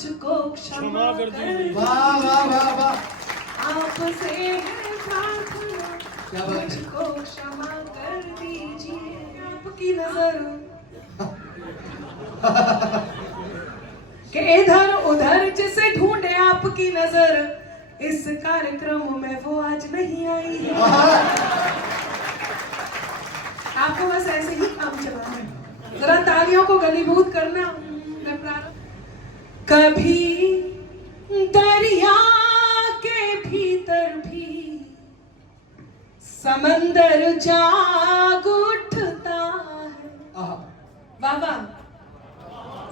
मुझको क्षमा कर दीजिए। वाह वाह वाह वाह, आपसे है प्रार्थना, क्या बात है। मुझको क्षमा कर दीजिए। आपकी नजर कि इधर उधर जिसे ढूंढे आपकी नजर, इस कार्यक्रम में वो आज नहीं आई है। आपको बस ऐसे ही काम चलाना है, जरा तालियों को घनीभूत करना। मैं प्रारंभ कभी दरिया के भीतर भी समंदर जाग उठता है। वाह वाह,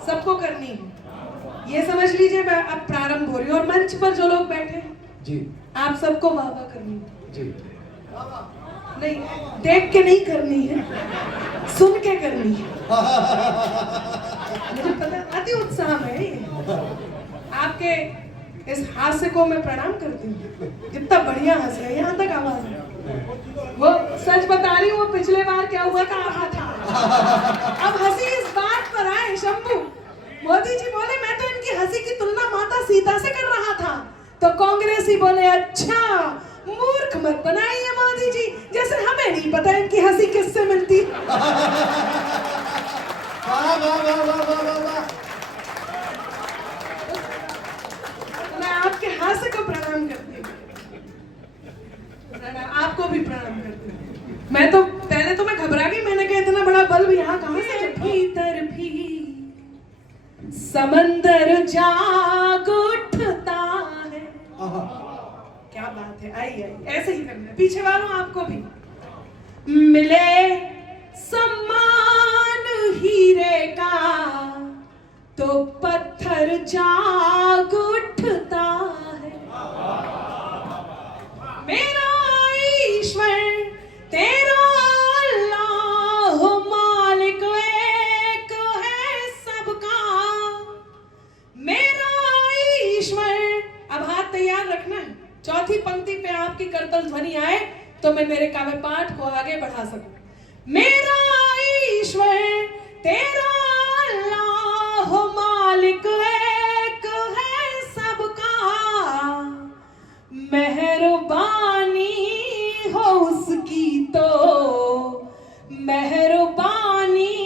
सबको करनी है। ये समझ लीजिए मैं अब प्रारंभ हो रही हूँ, और मंच पर जो लोग बैठे हैं जी आप सबको वाह वाह करनी है। जी, नहीं, देख के नहीं करनी है, सुन के करनी है। मुझे पता, अति उत्साह में ये। आपके इस हास्य को मैं प्रणाम करती हूँ, जितना बढ़िया हंस रहे, यहाँ तक आवाज है। वो सच बता रही हूँ, वो पिछले बार क्या हुआ था, आहा था। अब हंसी इस बात पर आए, शंभू मोदी जी बोले मैं तो इनकी हंसी की तुलना माता सीता से कर रहा था, तो कांग्रेसी बोले अच्छा मूर्ख मत बनाइए मोदी जी, जैसे हमें नहीं पता इनकी हंसी किससे मिलती। वाह वाह वाह वाह वाह वाह वाह, मैं आपके हास्य को प्रणाम करती हूँ, आपको भी प्रणाम करती हूँ। मैं तो पहले तो मैं घबरा गई, मैंने कहा इतना बड़ा बल्ब यहाँ कहाँ से। भीतर भी समंदर जाग उठता है। क्या बात है, आइए ऐसे ही करना है। पीछे वालों आपको भी मिले सम्मान हीरे का, तो पत्थर जाग उठता है। मेरा ईश्वर तेरा अल्लाह मालिक एक है सबका। मेरा ईश्वर, अब हाथ तैयार रखना है, चौथी पंक्ति पे आपकी करतल ध्वनि आए तो मैं मेरे काव्य पाठ को आगे बढ़ा सकूं। मेरा ईश्वर तेरा अल्लाह मालिक एक है सबका। मेहरबानी हो उसकी तो, मेहरबानी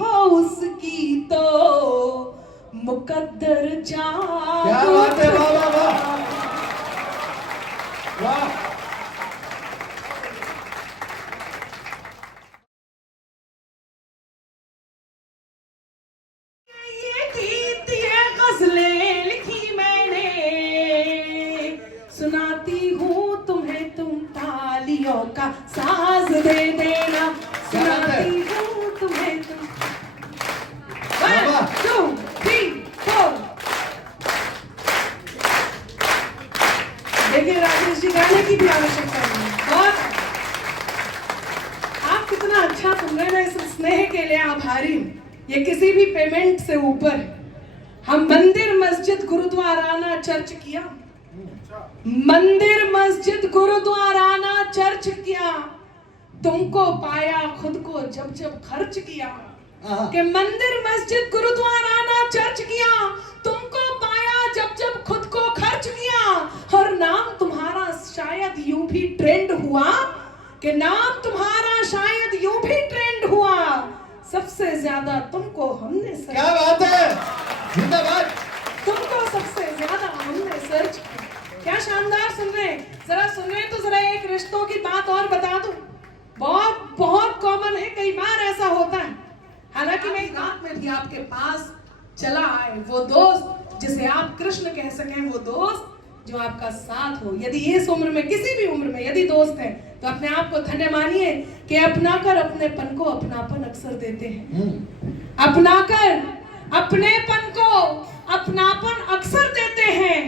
हो उसकी तो, मुकद्दर जाग। क्या बात है, वाह वाह वाह वाह। ये गीत ये गजलें लिखी मैंने, सुनाती हूँ तुम्हें, तुम तालियों का साज दे देना। सुनाती हूँ तुम्हें, तुम 1 2 3 4। देखिए राजेश जी, गाने की भी आवश्यकता नहीं है, बहुत आप कितना अच्छा सुन रहे हैं। मैं इस स्नेह के लिए आभारी हूँ, ये किसी भी पेमेंट से ऊपर है। हम मंदिर मस्जिद गुरुद्वाराना चर्च किया, मंदिर मस्जिद गुरुद्वाराना चर्च किया, तुमको पाया खुद को जब जब खर्च किया। कि मंदिर मस्जिद गुरुद्वाराना चर्च किया, तुमको पाया जब जब खुद को खर्च किया। और नाम तुम्हारा शायद यूं भी ट्रेंड हुआ, कि नाम तुम्हारा शायद यूं भी ट्रेंड हुआ। सबसे ज्यादा तुमको हमने सर्च, क्या बात है, जिंदाबाद। तुमको सबसे ज्यादा हमने सर्च किया। क्या शानदार सुन रहे हैं, जरा सुन रहे हैं तो जरा एक रिश्तों की बात और बता दूं, बहुत बहुत कॉमन है, कई बार ऐसा होता है। हालांकि मैं रात में भी आपके पास चला आए वो दोस्त जिसे आप कृष्ण कह सकें, वो दोस्त जो आपका साथ हो। यदि इस उम्र में, किसी भी उम्र में यदि दोस्त है तो अपने आप को धन्य मानिए कि अपनाकर अपनेपन को अपनापन अक्सर देते हैं। अपनाकर अपनेपन को अपनापन अक्सर देते हैं,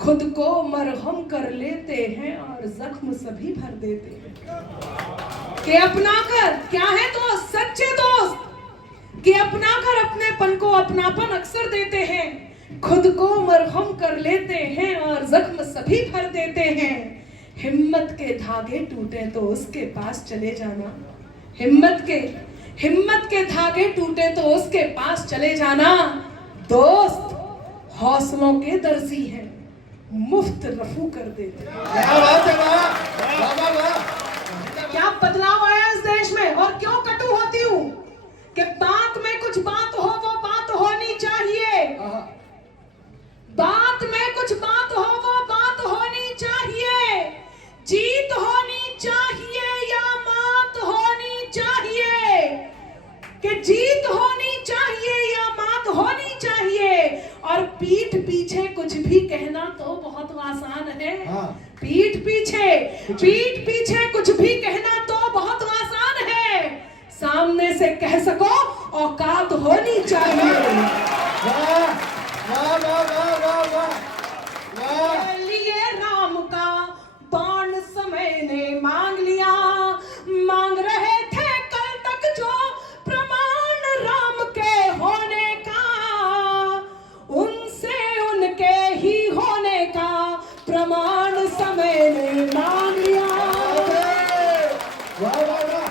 खुद को मरहम कर लेते हैं और जख्म सभी भर देते हैं। कि अपनाकर क्या है दोस्त, सच्चे दोस्त, कि अपनाकर अपनेपन को अपनापन अक्सर देते हैं, खुद को मरहम कर लेते हैं और जख्म सभी भर देते हैं। हिम्मत के धागे टूटे तो उसके पास चले जाना, हिम्मत के धागे टूटे तो उसके पास चले जाना। दोस्त हौसलों के दर्जी हैं, मुफ्त रफू कर देते हैं। क्या बात है, वाह वाह वाह वाह। क्या बदलाव आया इस देश में, और क्यों कटु होती हूँ कि बात में कुछ बात हो, वो बात होनी चाहिए। बात में कुछ बात हो, वो बात होनी चाहिए। जीत होनी चाहिए या मात होनी चाहिए, कि जीत होनी चाहिए या मात होनी चाहिए। और पीठ पीछे कुछ भी कहना तो बहुत आसान है। पीठ पीछे कुछ भी कहना तो बहुत आसान है, सामने से कह सको औकात होनी चाहिए। वाह वाह वाह वाह वाह वाह वाह। लिए राम का बाण समय ने मांग लिया, मांग रहे थे कल तक जो प्रमाण राम के होने का, उनसे उनके ही होने का प्रमाण समय ने मांग लिया। वाह वाह वाह,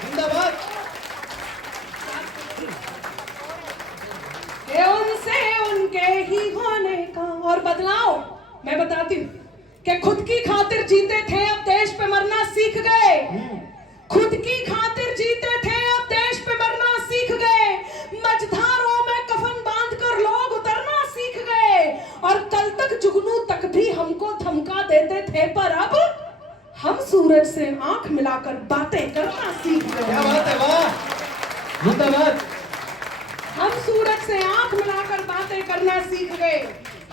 जिंदाबाद। कि उनसे उनके ही होने का। और बदलाव मैं बताती हूँ कि खुद की खातिर जीते थे, अब देश पे मरना सीख गए। खुद की खातिर जीते थे, अब देश पे मरना सीख गए। मझधारों में कफन बांधकर लोग उतरना सीख गए, और कल तक जुगनू तक भी हमको धमका देते थे, पर अब हम सूरज से आंख मिलाकर बातें करना सीख गए। क्या बात है, वाह, जिंदाबाद। हम सूरज से आंख मिलाकर बातें करना सीख गए।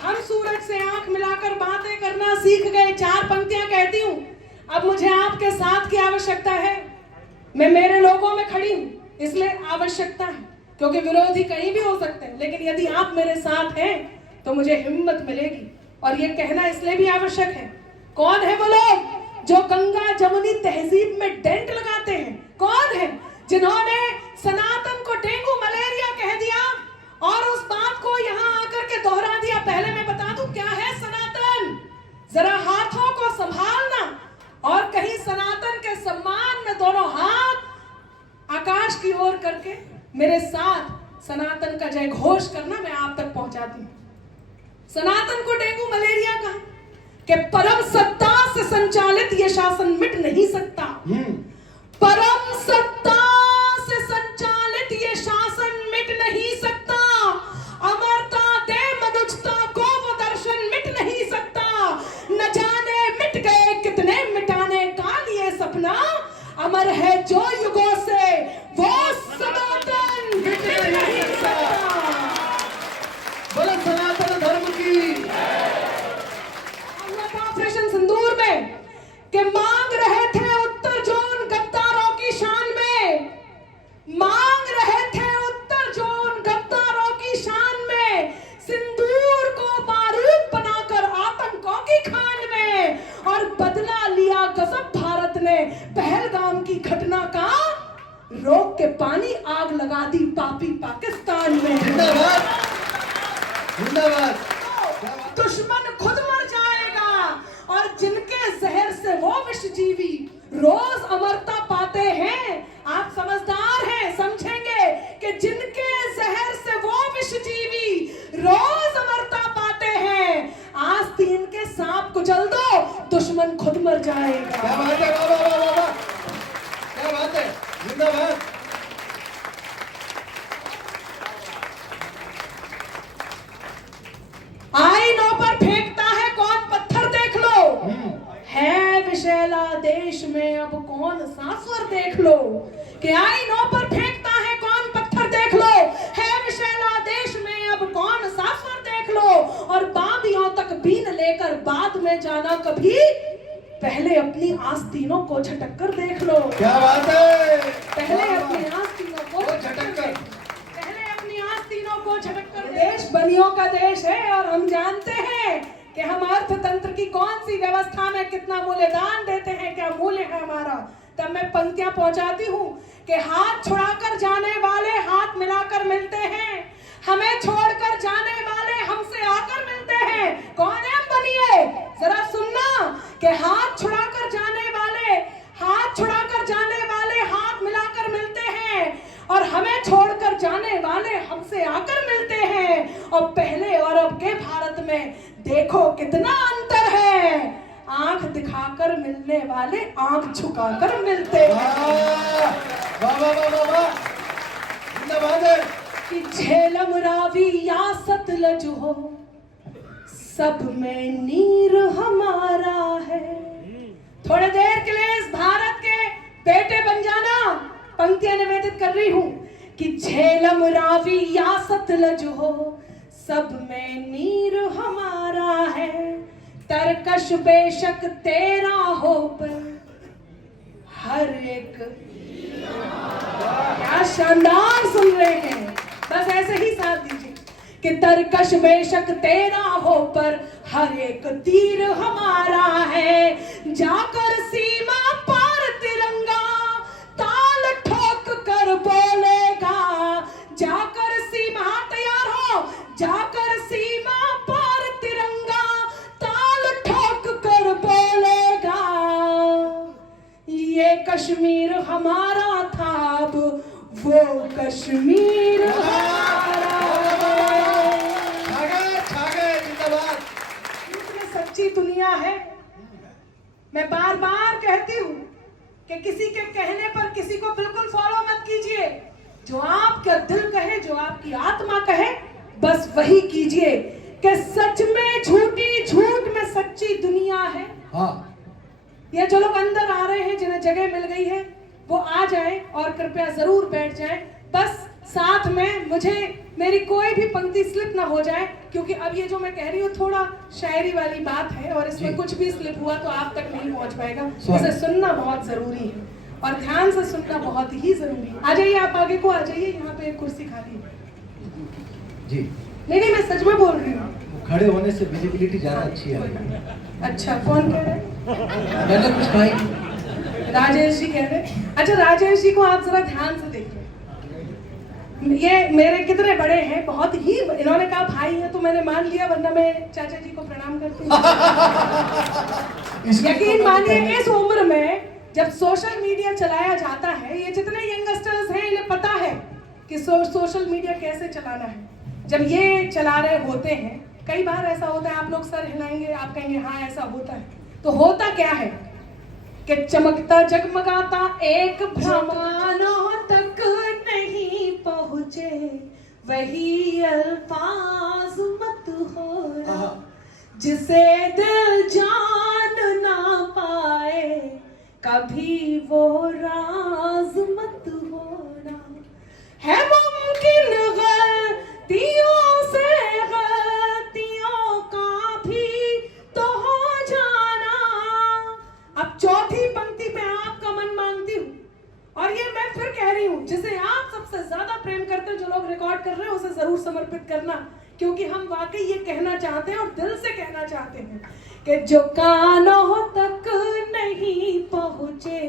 हम सूरज से आंख मिलाकर बातें करना सीख गए। 4 पंक्तियां कहती हूँ, अब मुझे आपके साथ की आवश्यकता है। मैं मेरे लोगों में खड़ी हूँ, इसलिए आवश्यकता है, क्योंकि विरोधी कहीं भी हो सकते हैं, लेकिन यदि आप मेरे साथ हैं तो मुझे हिम्मत मिलेगी। और ये कहना इसलिए भी आवश्यक है, कौन है वो लोग जो गंगा जमुनी तहजीब में डेंट लगाते हैं? कौन है जिन्होंने सनातन को डेंगू मलेरिया कह दिया और उस बात को यहाँ आकर के दोहरा दिया? पहले मैं बता दूं क्या है सनातन, जरा हाथों को संभालना, और कहीं सनातन के सम्मान में दोनों हाथ आकाश की ओर करके मेरे साथ सनातन का जय घोष करना, मैं आप तक पहुंचाती हूँ। सनातन को डेंगू मलेरिया कहा कि परम सत्ता से संचालित ये शासन मिट नहीं सकता। परम सत्ता से संचालित ये शासन मिट नहीं सकता। अमरता दे मनुष्यता को वो दर्शन मिट नहीं सकता। न जाने मिट गए कितने मिटाने का लिए सपना, अमर है जो युगों से वो सनातन मिट नहीं सकता। बोलो सनातन धर्म की। ऑपरेशन सिंदूर में कि मांग रहे थे उत्तर जो उन गद्दारों की शान में, मांग रहे थे उत्तर जो उन गद्दारों की शान में, सिंदूर को बारूद बनाकर आतंकों की खान में। और बदला लिया गजब भारत ने पहलगाम की घटना का, रोक के पानी आग लगा दी पापी पाकिस्तान में। जिंदाबाद जिंदाबाद। दुश्मन खुद मर जाएगा, और जिनके जहर से वो विषजीवी रोज अमरता पाते हैं, आप समझदार हैं, समझेंगे कि जिनके जहर से वो विषजीवी रोज अमरता पाते हैं, आस्तीन के सांप कुचल दो, दुश्मन खुद मर जाएगा। क्या बात है, वाह वाह वाह वाह, क्या बात है, जिंदाबाद। आईनों पर फेंकता है कौन पत्थर देख लो, है विशैला देश में अब कौन सांसवर देख लो। कि आईनों पर फेंकता है कौन पत्थर देख लो, है विशैला देश में अब कौन सांसवर देख लो। और बाबियों तक बीन लेकर बाद में जाना कभी, पहले अपनी आस्तीनों को झटक कर देख लो। क्या बात है, पहले अपनी आस्तीनों को झटक कर, तीनों को झटक कर। देश बनियों का देश है, और हम जानते हैं कि हम अर्थतंत्र की कौन सी व्यवस्था में कितना मूल्यदान देते हैं, क्या मूल्य है हमारा। तब मैं पंक्तियां पहुंचाती हूँ कि हाथ छुड़ाकर जाने वाले हाथ मिलाकर मिलते हैं, हमें छोड़कर जाने वाले हमसे आकर मिलते हैं। कौन है हम बनिए, जरा सुनना कि हाथ छुड़ाकर जाने वाले हाथ मिलाकर मिलते हैं, और हमें छोड़कर जाने वाले हमसे आकर मिलते हैं, और पहले और अब के भारत में देखो कितना अंतर है। आंख दिखाकर मिलने वाले आंख झुकाकर मिलते हैं। वाह वाह वाह वाह वाह, जिंदाबाद है। कि झेलम रावी या सतलज हो, सब में नीर हमारा है। थोड़ी देर के लिए इस भारत के बेटे बन जाना। पंक्तियां निवेदित कर रही हूं कि झेलम रावी या सतलज हो, सब में नीर हमारा है। तरकश बेशक तेरा हो, पर हर एक, क्या शानदार सुन रहे हैं, बस ऐसे ही साथ दीजिए कि तरकश बेशक तेरा हो, पर हर एक तीर हमारा है। जाकर सीमा पार तिरंगा ताल ठोक कर बोलेगा, जाकर सीमा, तैयार हो, जाकर सीमा पार तिरंगा ताल ठोक कर बोलेगा। ये कश्मीर हमारा था, अब वो कश्मीर हमारा है। छा गए, जिंदाबाद। इतनी सच्ची दुनिया है। मैं बार बार कहती हूँ कि किसी के कहने पर किसी को बिल्कुल फॉलो मत कीजिए। जो आपका दिल कहे, जो आपकी आत्मा कहे, बस वही कीजिए। कि सच में झूठी, झूठ में सच्ची दुनिया है। हाँ, ये जो लोग अंदर आ रहे हैं, जिन्हें जगह मिल गई है, वो आ जाए और कृपया जरूर बैठ जाए। बस साथ में मुझे मेरी कोई भी पंक्ति स्लिप ना हो जाए, क्योंकि अब ये जो मैं कह रही हूँ थोड़ा शायरी वाली बात है, और इसमें कुछ भी स्लिप हुआ तो आप तक नहीं पहुंच पाएगा। इसे सुनना बहुत जरूरी है और ध्यान से सुनना बहुत ही जरूरी है। आ जाइए, आप आगे को आ जाइए, यहाँ पे एक कुर्सी खाली है जी। नहीं, मैं सच में बोल रही हूँ। खड़े होने से विजिबिलिटी ज्यादा अच्छी है। अच्छा, कौन कह रहे हैं? मैंने कुछ कहा ही। राजेश जी कह रहे हैं। अच्छा, राजेश जी को आप जरा ध्यान से देखिए। ये मेरे कितने बड़े हैं, बहुत ही, इन्होंने कहा भाई है तो मैंने मान लिया, वरना मैं चाचा जी को प्रणाम करती हूँ। यकीन मानिए, इस उम्र में जब सोशल मीडिया चलाया जाता है, ये जितने यंगस्टर्स हैं इन्हें पता है कि सोशल मीडिया कैसे चलाना है। जब ये चला रहे होते हैं, कई बार ऐसा होता है, आप लोग सर हिलाएंगे, आप कहेंगे हाँ ऐसा होता है। तो होता क्या है कि चमकता जगमगाता एक भ्रमानों तक नहीं पहुंचे, वही अल्फाज मत हो, जिसे दिल जान ना पाए, कभी वो राज मत होना। है मुमकिन गलतियों से गलतियों का भी तो हो जाना। अब चौथी पंक्ति में आपका मन मांगती हूँ, और ये मैं फिर कह रही हूँ, जिसे आप सबसे ज्यादा प्रेम करते हैं, जो लोग रिकॉर्ड कर रहे हैं, उसे जरूर समर्पित करना, क्योंकि हम वाकई ये कहना चाहते हैं और दिल से कहना चाहते हैं कि जो कानों तक नहीं पहुंचे,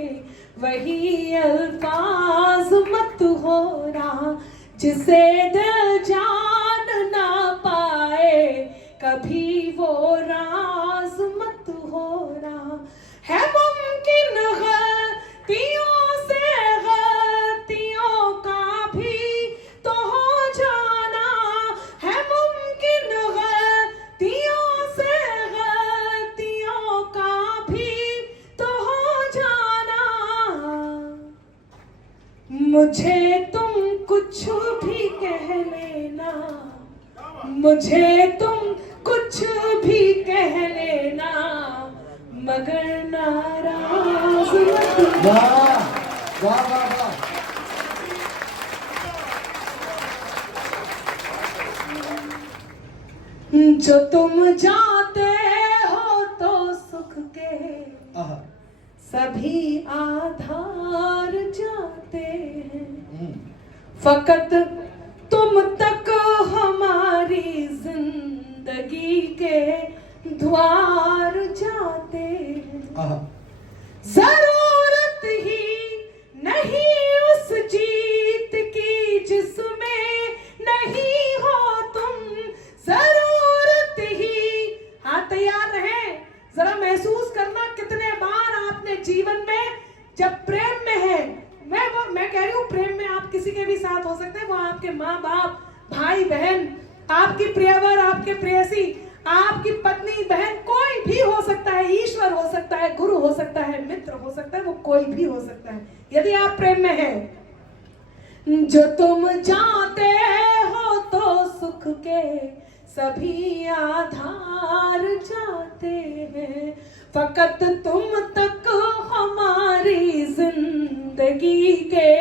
वही अल्फाज मत होना, जिसे दिल जान ना पाए, कभी वो राज मत होना। है मुमकिन गलतियों से गलतियों का भी तो हो जाना, है मुमकिन गलतियों से गलतियों का भी तो हो जाना। मुझे तुम कुछ भी कह लेना, मुझे तुम कुछ भी कह लेना, मगर नाराज मत। वाह वाह वाह वाह। जो तुम जाते हो तो सुख के सभी आधार जाते हैं, फकत तुम तक हमारी जिंदगी के द्वार जाते हैं। जरूरत ही नहीं उस जीत की जिसमें नहीं हो तुम, जरूरत ही। हाँ, तैयार रहे, जरा महसूस करना कितने बार आपने जीवन में जब प्रेम में है, मैं कह रही हूँ प्रेम में आप किसी के भी साथ हो सकते हैं, वो आपके माँ बाप, भाई बहन, आपकी प्रियवर, आपके प्रेयसी, आपकी पत्नी, बहन, कोई भी हो सकता है, ईश्वर हो सकता है, गुरु हो सकता है, मित्र हो सकता है, वो कोई भी हो सकता है, यदि आप प्रेम में हैं। जो तुम जानते हो तो सुख के सभी आधार जाते हैं, फकत तुम तक हमारी जिंदगी के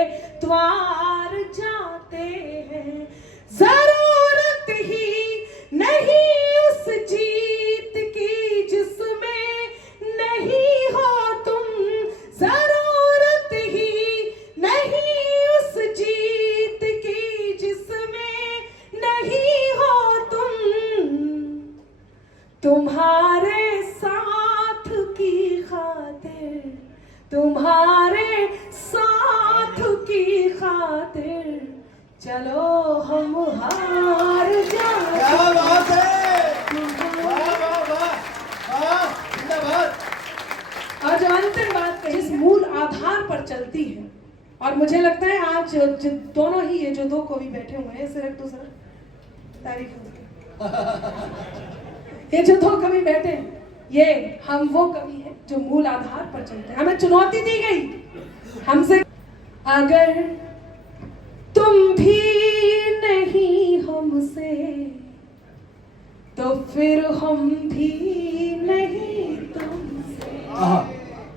द्वार जाते हैं। जरूरत ही नहीं उस जीत की जिसमें नहीं हो तुम, जरूरत ही नहीं उस जीत की जिसमें नहीं हो तुम, तुम्हारे साथ की खातिर, तुम्हारे साथ की खातिर चलो हम हार जाए। क्या बात है, वाह वाह वाह वाह, जिंदाबाद। और जो अंतिम बात कही, जिस मूल आधार पर चलती है, और मुझे लगता है आज दोनों ही ये जो दो कवि बैठे हुए हैं, सिर्फ दूसरा तारीफ ये जो दो कवि बैठे हैं, ये हम वो कवि हैं जो मूल आधार पर चलते हैं। हमें चुनौती दी गई हमसे, अगर तुम भी नहीं हमसे तो फिर हम भी नहीं तुमसे।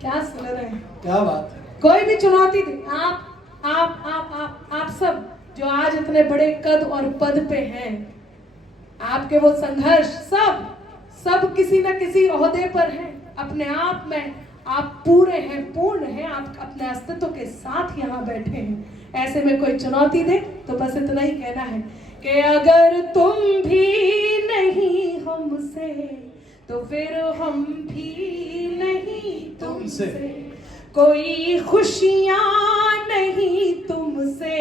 क्या सुन रहे हैं, क्या बात है। कोई भी चुनौती दे, आप सब जो आज इतने बड़े कद और पद पे हैं, आपके वो संघर्ष, सब किसी न किसी ओहदे पर हैं, अपने आप में आप पूरे हैं, पूर्ण हैं, आप अपने अस्तित्व के साथ यहाँ बैठे हैं। ऐसे में कोई चुनौती दे तो बस इतना ही कहना है कि अगर तुम भी नहीं हमसे तो फिर हम भी नहीं तुमसे, कोई खुशियाँ नहीं तुमसे,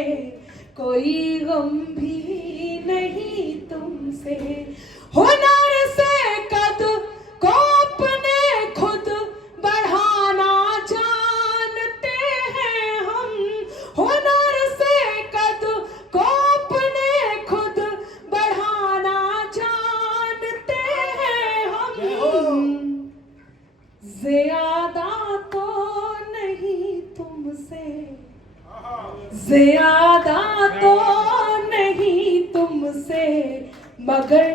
कोई गम भी नहीं तुमसे, हुनर से कद को अपने खुद बढ़ाना जानते हैं हम, हुनर से कद को अपने खुद बढ़ाना जानते हैं हम, ज्यादा तो नहीं तुमसे, ज्यादा तो नहीं तुमसे, मगर